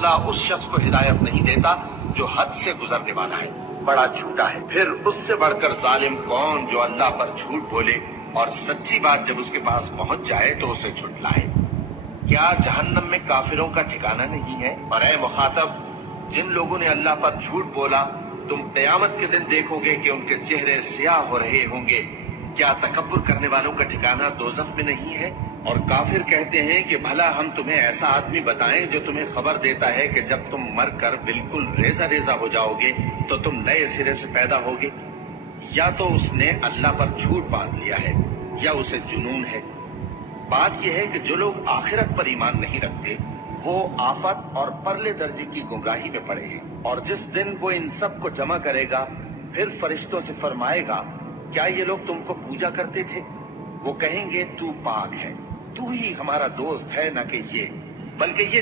अल्लाह उस शख्स को हिदायत नहीं देता जो हद से गुजरने वाला है, बड़ा झूठा है। फिर उससे बढ़कर जालिम कौन जो अल्लाह पर झूठ बोले और सच्ची बात जब उसके पास पहुंच जाए तो उसे झुठलाए। क्या जहन्नम में काफिरों का ठिकाना नहीं है? और ऐ मुखातब, जिन लोगों ने अल्लाह पर झूठ बोला, तुम क़यामत के दिन देखोगे कि उनके चेहरे स्याह हो रहे होंगे। क्या तकब्बुर करने वालों का ठिकाना दोज़ख में नहीं है? और काफिर कहते हैं कि भला हम तुम्हें ऐसा आदमी बताएं जो तुम्हें खबर देता है कि जब तुम मरकर बिल्कुल रेजा रेजा हो जाओगे तो तुम नए सिरे से पैदा होगे। या तो उसने अल्लाह पर झूठ बांध लिया है या उसे जुनून है। बात यह है कि जो लोग आखिरत पर ईमान नहीं रखते वो आफत और परले दर्जे की गुमराही में पड़े हैं। और जिस दिन वो इन सब को जमा करेगा फिर फरिश्तों से फरमाएगा, क्या ये लोग तुमको पूजा करते थे? वो कहेंगे, तू पाक है, तू ही हमारा दोस्त है, न कि ये, बल्कि ये